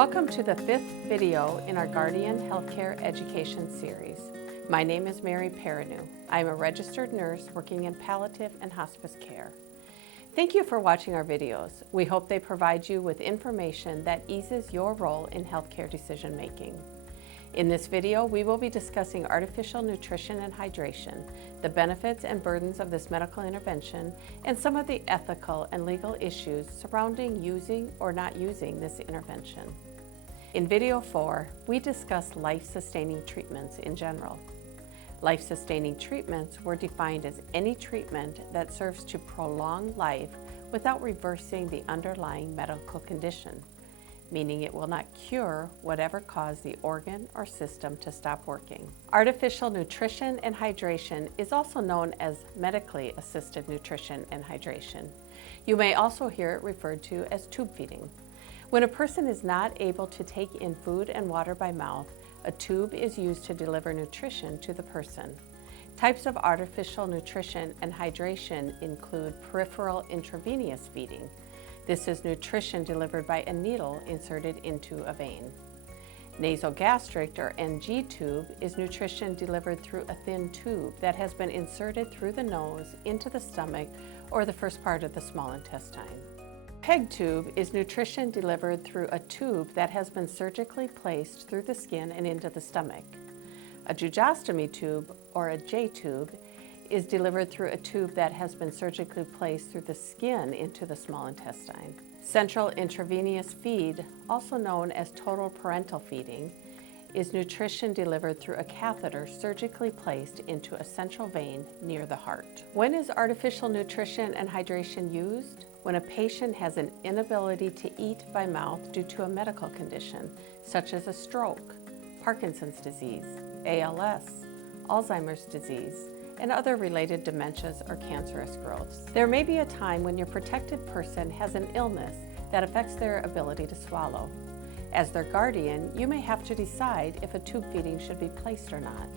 Welcome to the 5th video in our Guardian Healthcare Education series. My name is Mary Perrineau. I am a registered nurse working in palliative and hospice care. Thank you for watching our videos. We hope they provide you with information that eases your role in healthcare decision making. In this video, we will be discussing artificial nutrition and hydration, the benefits and burdens of this medical intervention, and some of the ethical and legal issues surrounding using or not using this intervention. In video 4, we discussed life-sustaining treatments in general. Life-sustaining treatments were defined as any treatment that serves to prolong life without reversing the underlying medical condition, meaning it will not cure whatever caused the organ or system to stop working. Artificial nutrition and hydration is also known as medically assisted nutrition and hydration. You may also hear it referred to as tube feeding. When a person is not able to take in food and water by mouth, a tube is used to deliver nutrition to the person. Types of artificial nutrition and hydration include peripheral intravenous feeding. This is nutrition delivered by a needle inserted into a vein. Nasogastric or NG tube is nutrition delivered through a thin tube that has been inserted through the nose into the stomach or the first part of the small intestine. PEG tube is nutrition delivered through a tube that has been surgically placed through the skin and into the stomach. A jugostomy tube or a J tube is delivered through a tube that has been surgically placed through the skin into the small intestine. Central intravenous feed, also known as total parenteral feeding, is nutrition delivered through a catheter surgically placed into a central vein near the heart. When is artificial nutrition and hydration used? When a patient has an inability to eat by mouth due to a medical condition, such as a stroke, Parkinson's disease, ALS, Alzheimer's disease, and other related dementias or cancerous growths. There may be a time when your protected person has an illness that affects their ability to swallow. As their guardian, you may have to decide if a tube feeding should be placed or not.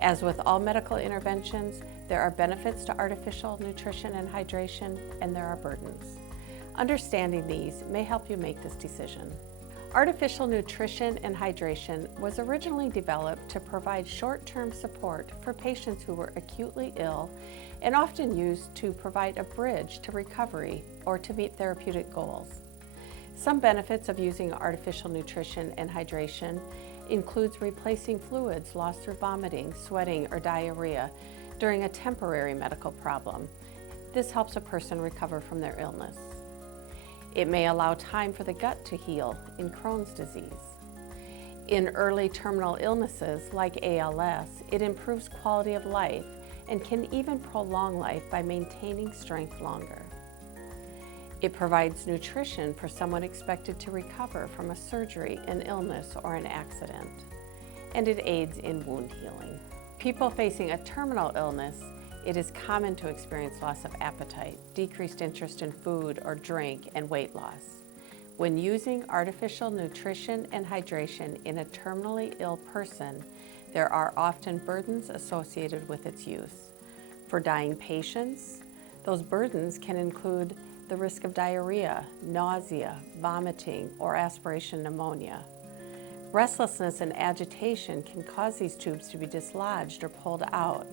As with all medical interventions, there are benefits to artificial nutrition and hydration, and there are burdens. Understanding these may help you make this decision. Artificial nutrition and hydration was originally developed to provide short-term support for patients who were acutely ill and often used to provide a bridge to recovery or to meet therapeutic goals. Some benefits of using artificial nutrition and hydration includes replacing fluids lost through vomiting, sweating, or diarrhea during a temporary medical problem. This helps a person recover from their illness. It may allow time for the gut to heal in Crohn's disease. In early terminal illnesses like ALS, it improves quality of life and can even prolong life by maintaining strength longer. It provides nutrition for someone expected to recover from a surgery, an illness, or an accident. And it aids in wound healing. People facing a terminal illness, it is common to experience loss of appetite, decreased interest in food or drink, and weight loss. When using artificial nutrition and hydration in a terminally ill person, there are often burdens associated with its use. For dying patients, those burdens can include the risk of diarrhea, nausea, vomiting, or aspiration pneumonia. Restlessness and agitation can cause these tubes to be dislodged or pulled out.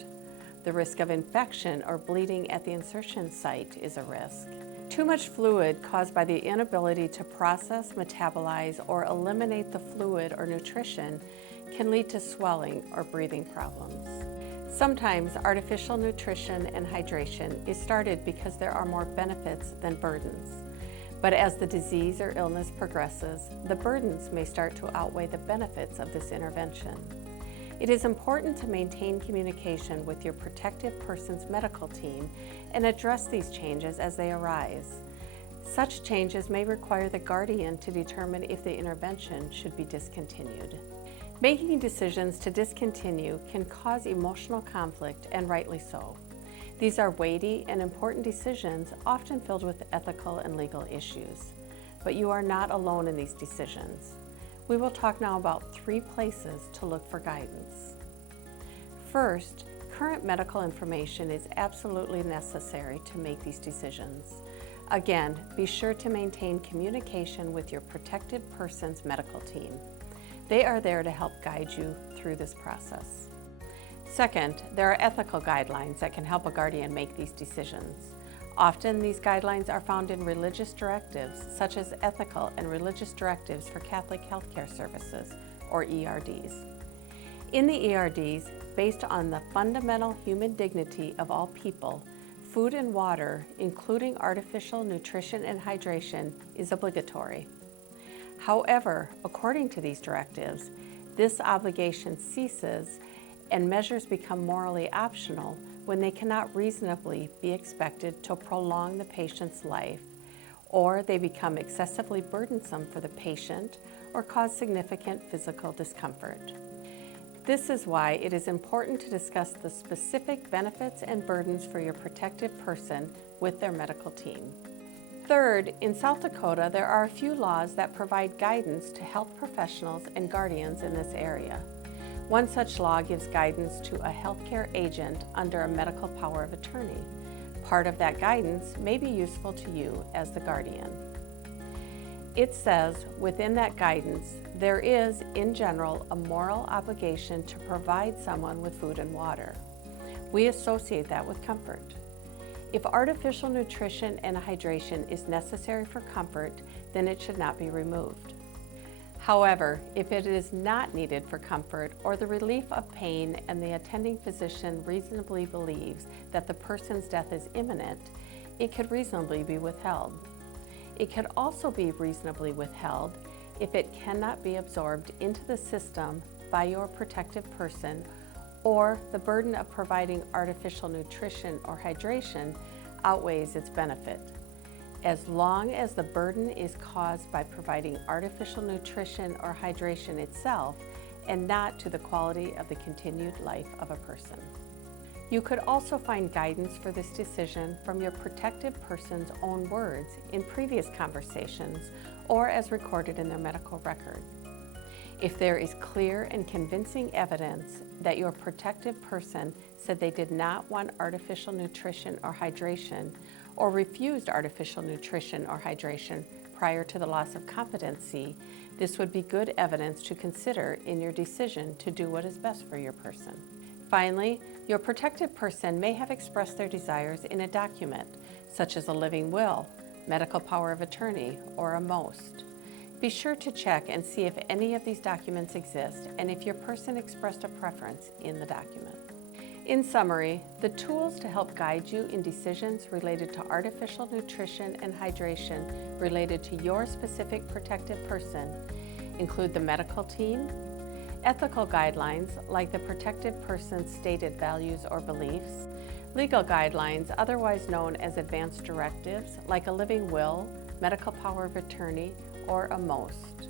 The risk of infection or bleeding at the insertion site is a risk. Too much fluid caused by the inability to process, metabolize, or eliminate the fluid or nutrition can lead to swelling or breathing problems. Sometimes artificial nutrition and hydration is started because there are more benefits than burdens. But as the disease or illness progresses, the burdens may start to outweigh the benefits of this intervention. It is important to maintain communication with your protected person's medical team and address these changes as they arise. Such changes may require the guardian to determine if the intervention should be discontinued. Making decisions to discontinue can cause emotional conflict, and rightly so. These are weighty and important decisions, often filled with ethical and legal issues. But you are not alone in these decisions. We will talk now about 3 places to look for guidance. First, current medical information is absolutely necessary to make these decisions. Again, be sure to maintain communication with your protected person's medical team. They are there to help guide you through this process. Second, there are ethical guidelines that can help a guardian make these decisions. Often, these guidelines are found in religious directives, such as ethical and religious directives for Catholic healthcare services, or ERDs. In the ERDs, based on the fundamental human dignity of all people, food and water, including artificial nutrition and hydration, is obligatory. However, according to these directives, this obligation ceases and measures become morally optional when they cannot reasonably be expected to prolong the patient's life, or they become excessively burdensome for the patient or cause significant physical discomfort. This is why it is important to discuss the specific benefits and burdens for your protected person with their medical team. Third, in South Dakota, there are a few laws that provide guidance to health professionals and guardians in this area. One such law gives guidance to a healthcare agent under a medical power of attorney. Part of that guidance may be useful to you as the guardian. It says within that guidance, there is, in general, a moral obligation to provide someone with food and water. We associate that with comfort. If artificial nutrition and hydration is necessary for comfort, then it should not be removed. However, if it is not needed for comfort or the relief of pain and the attending physician reasonably believes that the person's death is imminent, it could reasonably be withheld. It could also be reasonably withheld if it cannot be absorbed into the system by your protected person, or the burden of providing artificial nutrition or hydration outweighs its benefit. As long as the burden is caused by providing artificial nutrition or hydration itself and not to the quality of the continued life of a person. You could also find guidance for this decision from your protected person's own words in previous conversations or as recorded in their medical record. If there is clear and convincing evidence that your protected person said they did not want artificial nutrition or hydration, or refused artificial nutrition or hydration prior to the loss of competency, this would be good evidence to consider in your decision to do what is best for your person. Finally, your protected person may have expressed their desires in a document, such as a living will, medical power of attorney, or a most. Be sure to check and see if any of these documents exist and if your person expressed a preference in the document. In summary, the tools to help guide you in decisions related to artificial nutrition and hydration related to your specific protected person include the medical team, ethical guidelines like the protected person's stated values or beliefs, legal guidelines otherwise known as advanced directives like a living will, medical power of attorney, or a most.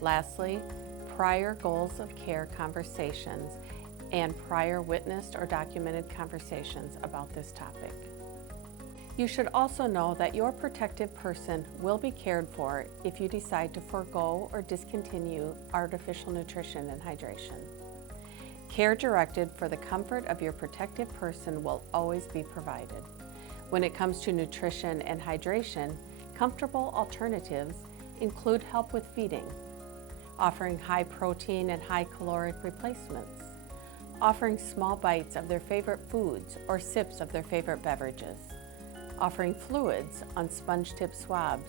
Lastly, prior goals of care conversations and prior witnessed or documented conversations about this topic. You should also know that your protected person will be cared for if you decide to forego or discontinue artificial nutrition and hydration. Care directed for the comfort of your protected person will always be provided. When it comes to nutrition and hydration, comfortable alternatives include help with feeding, offering high protein and high caloric replacements, offering small bites of their favorite foods or sips of their favorite beverages, offering fluids on sponge-tip swabs.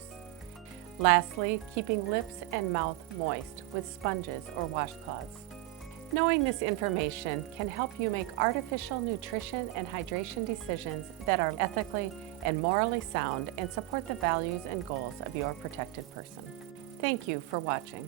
Lastly, keeping lips and mouth moist with sponges or washcloths. Knowing this information can help you make artificial nutrition and hydration decisions that are ethically and morally sound and support the values and goals of your protected person. Thank you for watching.